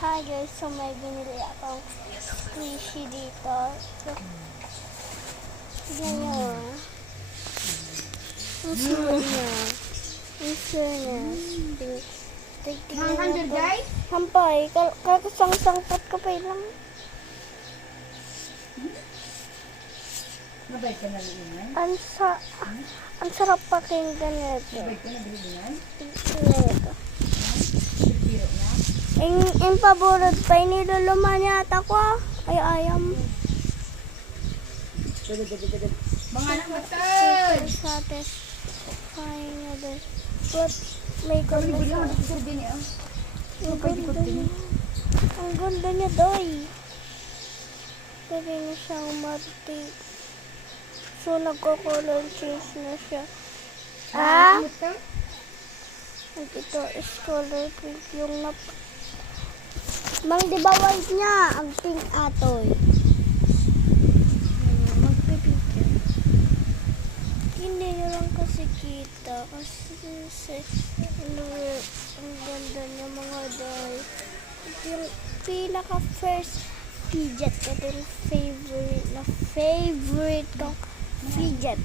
Hi guys, so may binili akong squishy dito. So, tignan nyo ah. Ang sure niya. Ang sure niya. Tignan nyo po. Hampay, kakasang-sangpat ka pa lang. Mabait ka na rin yan? Ang sarap pakinggan nito. Mabait ka na rin yan? Ito. Biro na? Yung paborot pa, niluluman yata ko ah. Ay, ayam. Mga anak matay! Satisfying na this. But, may Kami goodness buli ah. ako dito din eh. Ang ganda niya. Ang ganda niya, doy. Pwede na siyang mati. So, nagko-color change na siya. Ah? At ito is color pink yung Mang, di ba white niya? Ang pink atoy. Magpipicture. Hindi nyo lang kasi kita. Kasi ang ganda niya mga doy. Ito yung pinaka first fidget. Ito yung favorite kong fidget.